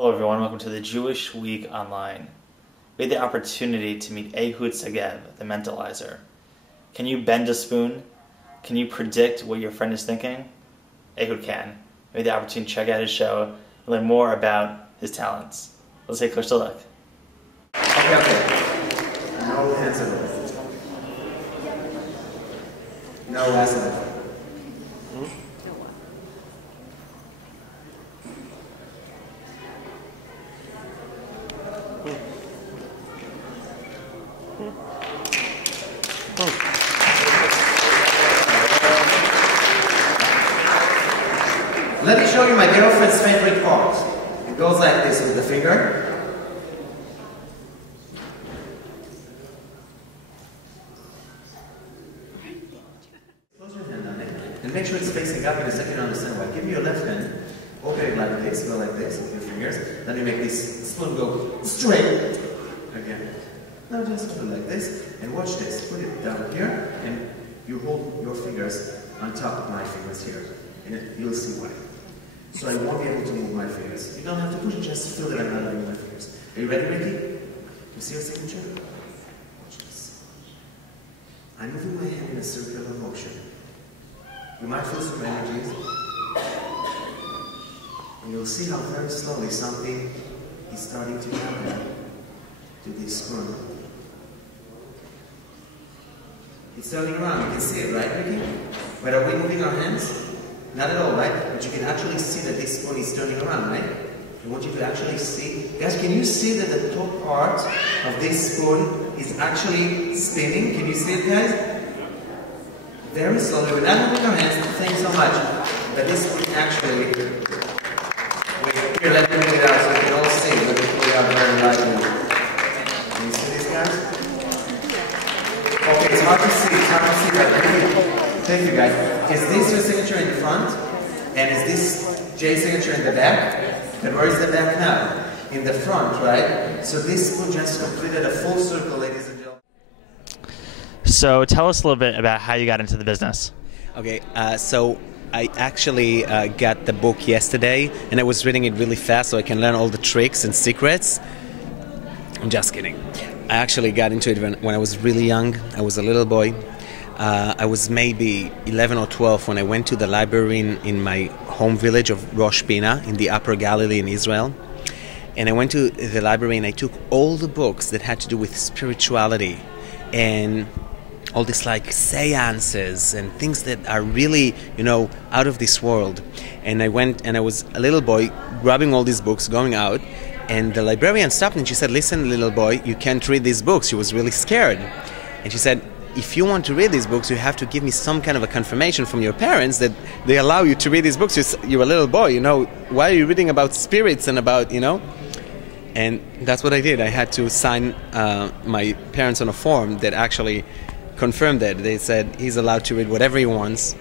Hello everyone, welcome to the Jewish Week Online. We had the opportunity to meet Ehud Segev, the Mentalizer. Can you bend a spoon? Can you predict what your friend is thinking? Ehud can. We had the opportunity to check out his show and learn more about his talents. Let's take a closer look. Okay. No hands at all. No ass at all. Let me show you my girlfriend's favorite part. It goes like this with the finger. Close your hand on it and make sure it's facing up in a second. Understand why. Give me your left hand. Open it like this. Go like this with your fingers. Then you make this spoon go straight. Again. Now just do like this and watch this. Put it down here and you hold your fingers on top of my fingers here. And you'll see why. So I won't be able to move my fingers. You don't have to push it, just feel that I'm not moving my fingers. Are you ready, Ricky? You see your signature? Watch this. I'm moving my hand in a circular motion. You might feel some energies. And you'll see how very slowly something is starting to happen to this spoon. It's turning around. You can see it, right, Ricky? But are we moving our hands? Not at all, right? But you can actually see that this spoon is turning around, right? I want you to actually see. Guys, can you see that the top part of this spoon is actually spinning? Can you see it, guys? Very slowly. We're not moving our hands. Thank you so much. But this spoon actually... Wait, here, let me bring it out so you can all see. Let me pull it out very lightly. Can you see this, guys? Okay, it's hard to see. It's hard to see, but thank you, guys. Is this your signature in the front? And is this Jay's signature in the back? And where is the back now? In the front, right? So this spoon just completed a full circle, ladies and gentlemen. So tell us a little bit about how you got into the business. Okay, so I actually got the book yesterday, and I was reading it really fast so I can learn all the tricks and secrets. I'm just kidding. I actually got into it when I was really young. I was a little boy. I was maybe 11 or 12 when I went to the librarian in my home village of Rosh Pina in the Upper Galilee in Israel. And I went to the library and I took all the books that had to do with spirituality and all these like seances and things that are really, out of this world. And I went and I was a little boy grabbing all these books, going out, and the librarian stopped me and she said, "Listen, little boy, you can't read these books." She was really scared. And she said, "If you want to read these books, you have to give me some kind of a confirmation from your parents that they allow you to read these books. You're a little boy, why are you reading about spirits and about, And that's what I did. I had to sign my parents on a form that actually confirmed that. They said he's allowed to read whatever he wants.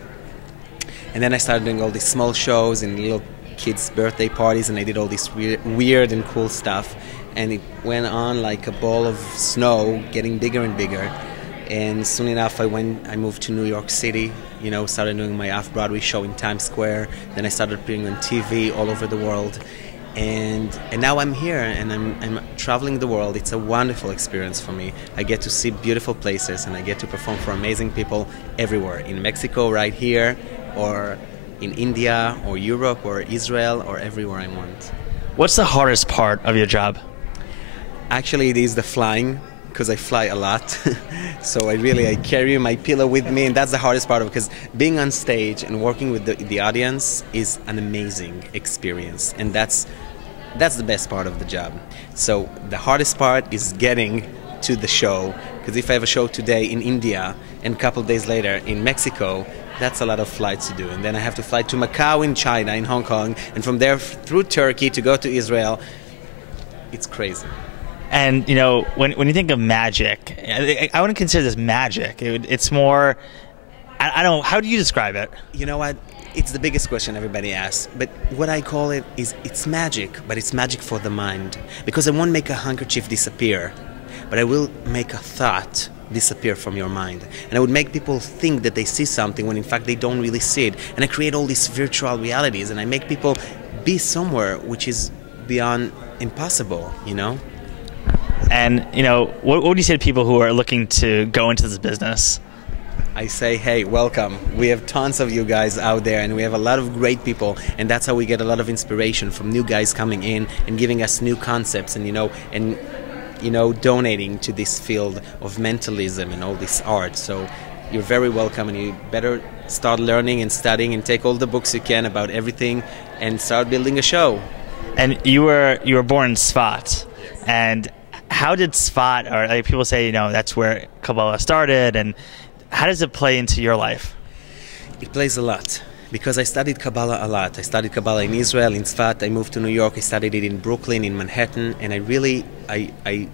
And then I started doing all these small shows and little kids' birthday parties, and I did all this weird and cool stuff. And it went on like a ball of snow, getting bigger and bigger. And soon enough, I moved to New York City, started doing my off-Broadway show in Times Square. Then I started appearing on TV all over the world. And now I'm here, and I'm traveling the world. It's a wonderful experience for me. I get to see beautiful places, and I get to perform for amazing people everywhere. In Mexico, right here, or in India, or Europe, or Israel, or everywhere I want. What's the hardest part of your job? Actually, it is the flying, because I fly a lot. So I carry my pillow with me, and that's the hardest part of it, because being on stage and working with the audience is an amazing experience, and that's the best part of the job. So the hardest part is getting to the show, because if I have a show today in India and a couple of days later in Mexico, that's a lot of flights to do, and then I have to fly to Macau in China, in Hong Kong, and from there through Turkey to go to Israel. It's crazy. And, when you think of magic, I wouldn't consider this magic. It's more, I don't know, how do you describe it? You know what? It's the biggest question everybody asks. But what I call it is, it's magic, but it's magic for the mind. Because I won't make a handkerchief disappear, but I will make a thought disappear from your mind. And I would make people think that they see something when in fact they don't really see it. And I create all these virtual realities, and I make people be somewhere which is beyond impossible, you know? And, you know, what would you say to people who are looking to go into this business? I say, hey, welcome. We have tons of you guys out there, and we have a lot of great people, and that's how we get a lot of inspiration from new guys coming in and giving us new concepts, and donating to this field of mentalism and all this art. So you're very welcome, and you better start learning and studying and take all the books you can about everything and start building a show. And you were born in Sfat, and how did Sfat, or like people say, you know, that's where Kabbalah started, and how does it play into your life? It plays a lot, because I studied Kabbalah a lot. I studied Kabbalah in Israel, in Sfat. I moved to New York. I studied it in Brooklyn, in Manhattan, and I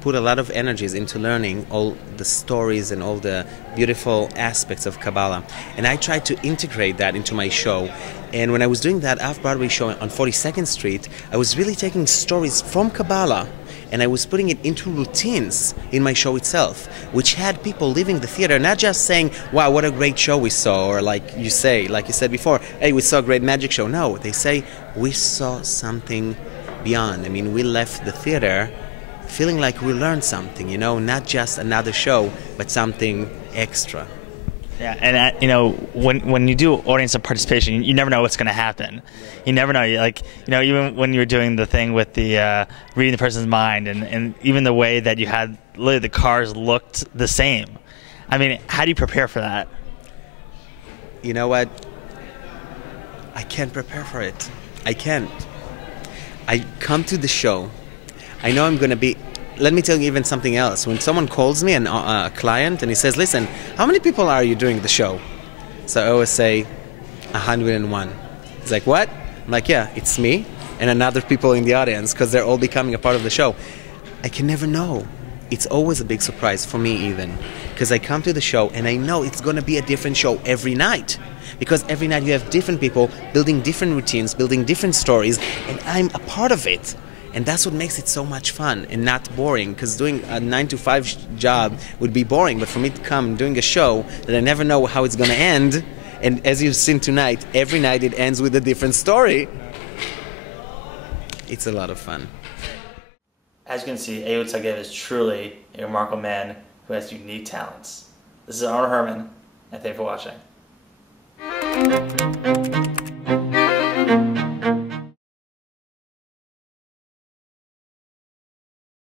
put a lot of energies into learning all the stories and all the beautiful aspects of Kabbalah. And I tried to integrate that into my show. And when I was doing that off-Broadway show on 42nd Street, I was really taking stories from Kabbalah and I was putting it into routines in my show itself, which had people leaving the theater not just saying, wow, what a great show we saw, or like you said before, hey, we saw a great magic show. No, they say, we saw something beyond. I mean, we left the theater feeling like we learned something, you know, not just another show, but something extra. Yeah, and you know, when you do audience participation, you never know what's going to happen. You never know. Like, you know, even when you were doing the thing with the reading the person's mind, and even the way that you had literally the cars looked the same. I mean, how do you prepare for that? You know what? I can't prepare for it. I can't. I come to the show. I know I'm going to be... Let me tell you even something else. When someone calls me, a client, and he says, listen, how many people are you doing the show? So I always say, 101. He's like, what? I'm like, yeah, it's me and another people in the audience, because they're all becoming a part of the show. I can never know. It's always a big surprise for me even, because I come to the show and I know it's going to be a different show every night. Because every night you have different people building different routines, building different stories, and I'm a part of it. And that's what makes it so much fun and not boring, because doing a 9-to-5 job would be boring. But for me to come doing a show that I never know how it's going to end, and as you've seen tonight, every night it ends with a different story, it's a lot of fun. As you can see, Ehud Segev is truly a remarkable man who has unique talents. This is Arnold Herman, and thank you for watching.